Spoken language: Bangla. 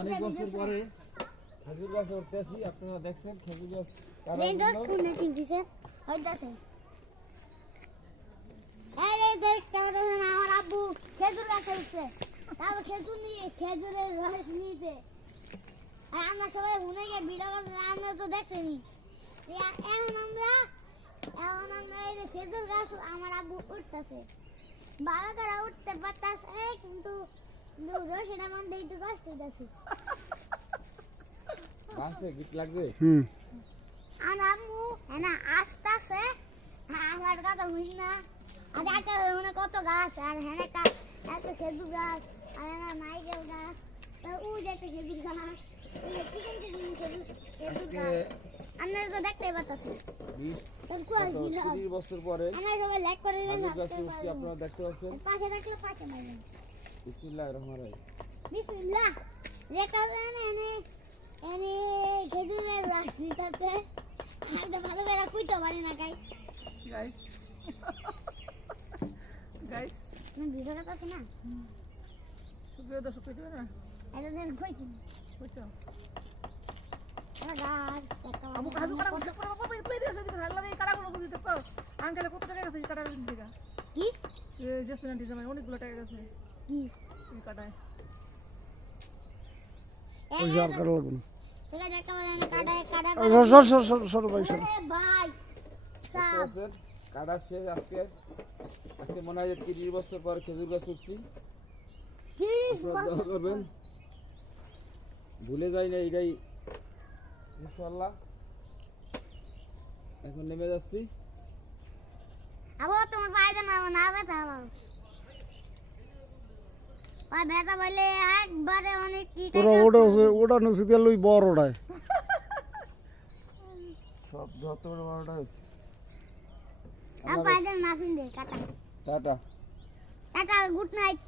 অনেক বছর পরে খেজুর গাছ উঠতেছি, আপনারা দেখছেন খেজুর গাছ কাটার এই জন্য কোনে কিনতেছে হইতাছে এই রে দেখ কেমন আমার আব্বু খেজুর গাছ উঠছে তারপর খেজুর নিয়ে খেজুরের রস নিতে আর আমরা সবাই হুনে গিয়ে ভিডিও করতে আমরা তো দেখতেনি এখন আমরা এই যে খেজুর গাছ আমার আব্বু উঠতেছে বাবা তারা উঠতে পারতেছে কিন্তু রসিটা মধ্যে একটু কষ্ট হইতেছে গাছে গিট লাগবে। আর আম্মু না আসতেছে আমার কথা বুঝি না আর একটা মানে কত গাছ আর হ্যাঁ এত খেজুর গাছ আর না নাইকেল গাছ আর ওই যে একটা খেজুর গাছ খেজুর গাছ আমরা তো দেখতেই পাচ্ছি 20 বছর পরে আমরা সবাই লাইক করে দিবেন খেজুর গাছ উঠছে, আপনারা দেখতে পাচ্ছেন। পাশে থাকলে পাশে মারবেন বিসমিল্লাহির রহমানির রহিম। বিসমিল্লাহ রেখা জানে এনে খেজুরের রস নিতেছে আমি তো ভালো করে কইতে পারি না গাইস না ভিডিওটা পাচ্ছি না সুপ্রিয় দর্শক কইতে না এটা দেন কইছি কইছো এটা গাছ একটা আমু কাজু করা করতে পুরো বাবা পেয়ে দিয়েছে দিতে ভালো লাগে কাটা গুলো বুঝতে তো আঙ্কেলে কত টাকা গেছে এই কাটা দিন দিগা কি এই জেসমিন আন্টি জামাই অনেকগুলো টাকা গেছে কি এই কাটায় ওই যার কাটা লাগবে ঠিক আছে একটা বলেন কাটা সর ভাই সর ভাই দেখতে পাচ্ছেন কাটা শেষ। আজকে মনে হয় যে 30 বছর পর খেজুর গাছ উঠছি। কি আপনারা দোয়া করবেন, ভুলে যাই না এটাই ইনশাআল্লাহ। এখন নেমে যাচ্ছি। আবো তোমার পায়দা না না ব্যথা আমার ওই ব্যথা বলে একবারে অনেক কি ওটা নসি দিয়ে লই বড় ওটায় সব যত বড়টা হচ্ছে। আর পায়দা না ফিন দে কাটা টাটা। Tata good night